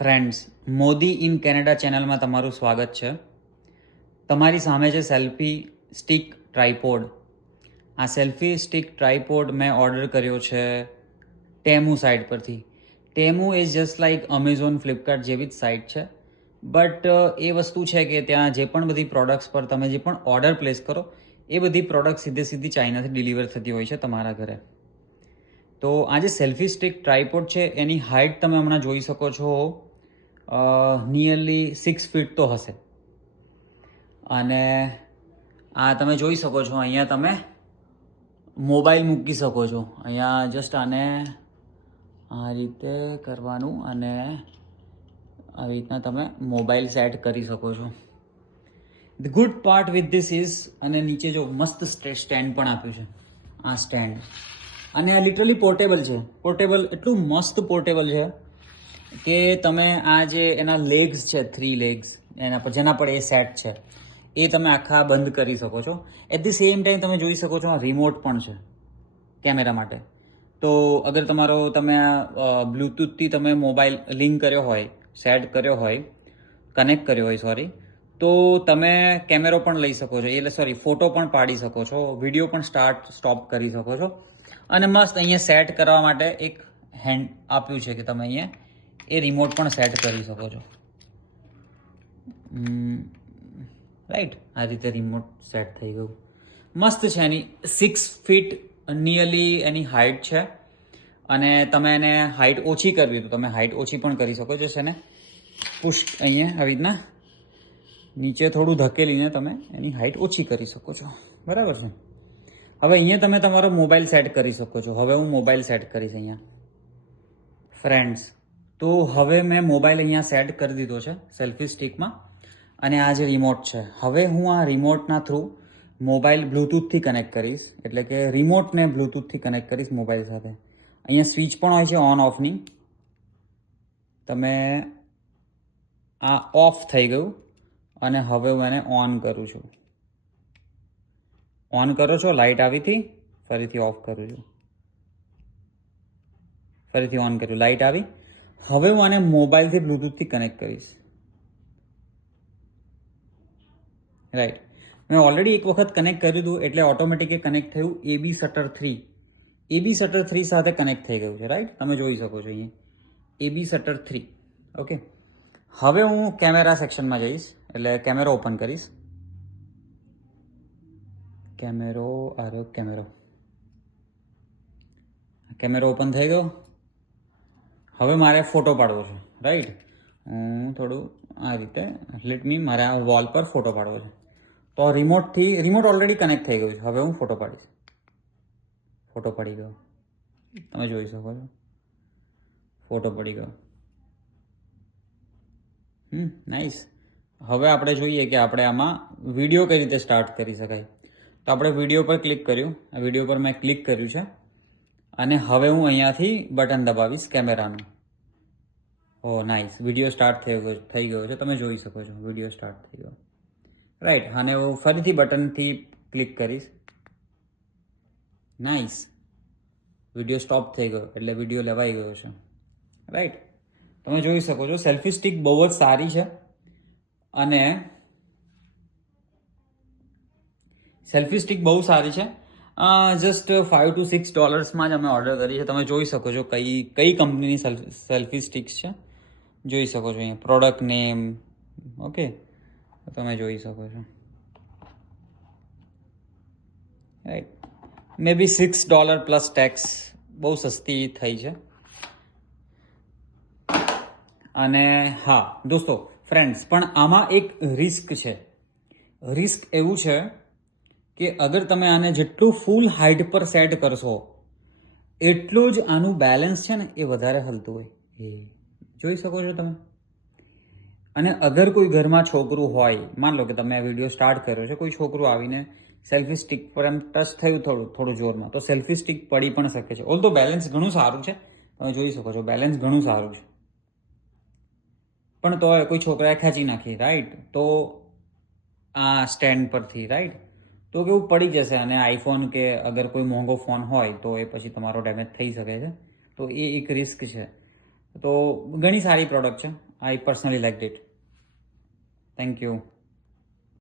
Friends, Modi in Canada ચેનલમાં તમારું સ્વાગત છે. તમારી સામે છે સેલ્ફી સ્ટિક ટ્રાયપોડ. આ સેલ્ફી સ્ટિક ટ્રાયપોડ મેં ઓર્ડર કર્યો છે ટેમુ સાઇટ પરથી. Temu is just like Amazon, Flipkart જેવી જ સાઇટ છે. બટ એ વસ્તુ છે કે ત્યાં જે પણ બધી પ્રોડક્ટ્સ પર તમે જે પણ ઓર્ડર પ્લેસ કરો એ બધી પ્રોડક્ટ સીધી ચાઇનાથી ડિલિવર થતી હોય છે તમારા ઘરે. તો આ જે સેલ્ફી સ્ટિક ટ્રાયપોડ છે એની હાઇટ તમે હમણાં જોઈ શકો છો, નિયરલી 6 ફીટ તો હશે. અને આ તમે જોઈ શકો છો, અહીંયા તમે મોબાઈલ મૂકી શકો છો. અહીંયા જસ્ટ આને આ રીતે કરવાનું અને આવી રીતના તમે મોબાઈલ સેટ કરી શકો છો. The good part with this is, અને નીચે જો મસ્ત સ્ટેન્ડ પણ આપ્યું છે. આ સ્ટેન્ડ, અને આ લિટરલી પોર્ટેબલ છે. પોર્ટેબલ એટલું મસ્ત પોર્ટેબલ છે કે તમે આ જે એના લેગ્સ છે, 3 લેગ્સ એના પર જેના પર એ સેટ છે એ તમે આખા બંધ કરી શકો છો. એટ ધી સેમ ટાઈમ તમે જોઈ શકો છો આ રિમોટ પણ છે કેમેરા માટે. તો અગર તમે બ્લૂટૂથથી તમે મોબાઈલ લિંક કર્યો હોય, સેટ કર્યો હોય, કનેક્ટ કર્યો હોય તો તમે કેમેરો પણ લઈ શકો છો, ફોટો પણ પાડી શકો છો, વિડીયો પણ સ્ટોપ કરી શકો છો. અને મસ્ત અહીંયા સેટ કરવા માટે એક હેન્ડ આપ્યું છે કે તમે અહીંયા એ રિમોટ પણ સેટ કરી શકો છો. રાઈટ, આ રીતે રિમોટ સેટ થઈ ગયું. મસ્ત છે. એની 6 ફીટ નિયરલી એની હાઇટ છે. અને તમે એને હાઇટ ઓછી કરવી તો તમે હાઇટ ઓછી પણ કરી શકો છો. એને પુશ અહીંયા આવી રીતના નીચે થોડું ધકેલીને તમે એની હાઇટ ઓછી કરી શકો છો. બરાબર છે. હવે અહીંયા તમે તમારો મોબાઈલ સેટ કરી શકો છો. હવે હું મોબાઈલ સેટ કરીશ અહીંયા ફ્રેન્ડ્સ. તો હવે મેં મોબાઈલ અહીંયા સેટ કરી દીધો છે સેલ્ફી સ્ટિકમાં. અને આ જે રિમોટ છે, હવે હું આ રિમોટના થ્રુ મોબાઈલ બ્લૂટૂથથી કનેક્ટ કરીશ. એટલે કે રિમોટને બ્લૂટૂથથી કનેક્ટ કરીશ મોબાઈલ સાથે. અહીંયા સ્વિચ પણ હોય છે ઓન ઓફની. તમે આ ઓફ થઈ ગયું અને હવે હું એને ઓન કરું છું. ઓન કરો છો, લાઇટ આવી હતી, ફરીથી ઓફ કરું છું, ફરીથી ઓન કર્યું, લાઇટ આવી. હવે હું આને મોબાઈલથી બ્લૂટૂથથી કનેક્ટ કરીશ. રાઈટ, મેં ઓલરેડી એક વખત કનેક્ટ કર્યું હતું એટલે ઓટોમેટિક કનેક્ટ થયું. AB શટર 3 સાથે કનેક્ટ થઈ ગયું છે. રાઈટ, તમે જોઈ શકો છો અહીંયા AB શટર 3. ઓકે, હવે હું કેમેરા સેક્શનમાં જઈશ, એટલે કેમેરો ઓપન કરીશ. કેમેરો ઓપન થઈ ગયો. હવે મારે ફોટો પાડવો છે. રાઈટ, હું થોડું આ રીતે મારે આ વોલ પર ફોટો પાડવો છે. તો રિમોટ ઓલરેડી કનેક્ટ થઈ ગયું છે. હવે હું ફોટો પાડીશ. ફોટો પડી ગયો, તમે જોઈ શકો છો. ફોટો પડી ગયો. નાઇસ. હવે આપણે જોઈએ કે આપણે આમાં વિડીયો કઈ રીતે સ્ટાર્ટ કરી શકાય. તો આપણે વિડીયો પર ક્લિક કર્યું. આ વિડીયો પર મેં ક્લિક કર્યું છે. અને હવે હું અહીંયાથી બટન દબાવીશ કેમેરાનું. ઓ નાઇસ, વિડીયો સ્ટાર્ટ થઈ ગયો છે. તમે જોઈ શકો છો વિડીયો સ્ટાર્ટ થઈ ગયો. રાઈટ, અને હું ફરીથી બટનથી ક્લિક કરીશ. નાઇસ, વિડીયો સ્ટોપ થઈ ગયો એટલે વિડીયો લેવાઈ ગયો છે. રાઈટ, તમે જોઈ શકો છો સેલ્ફી સ્ટિક બહુ જ સારી છે. અને સેલ્ફી સ્ટિક બહુ સારી છે. જસ્ટ $5 to $6 જ અમે ઓર્ડર કરી છે. તમે જોઈ શકો છો કઈ કંપનીની સેલ્ફી સ્ટિક્સ છે. જોઈ શકો છો અહીંયા પ્રોડક્ટ નેમ. ઓકે, તમે જોઈ શકો છો. રાઈટ, મે બી $6 પ્લસ ટેક્સ, બહુ સસ્તી થઈ છે. અને હા દોસ્તો, ફ્રેન્ડ્સ, પણ આમાં એક રિસ્ક છે. રિસ્ક એવું છે કે અગર તમે આને જેટલું ફૂલ હાઇટ પર સેટ કરશો એટલું જ આનું બેલેન્સ છે ને એ વધારે હલતું હોય. એ જોઈ શકો છો તમે. અને અગર કોઈ ઘરમાં છોકરું હોય, માન લો કે તમે આ વિડીયો સ્ટાર્ટ કર્યો છે, કોઈ છોકરું આવીને સેલ્ફી સ્ટિક પર એમ ટચ થયું થોડું જોરમાં, તો સેલ્ફી સ્ટિક પડી પણ શકે છે. ઓલ તો બેલેન્સ ઘણું સારું છે, તમે જોઈ શકો છો બેલેન્સ ઘણું સારું છે. પણ તો કોઈ છોકરાએ ખેંચી નાખી, રાઈટ, તો આ સ્ટેન્ડ પરથી, રાઈટ, તો કેવું પડી જશે. અને આઈફોન કે અગર કોઈ મોંઘો ફોન હોય તો એ પછી તમારો ડેમેજ થઈ શકે છે. તો એ એક રિસ્ક છે. તો ઘણી સારી પ્રોડક્ટ છે. I personally liked it. Thank you.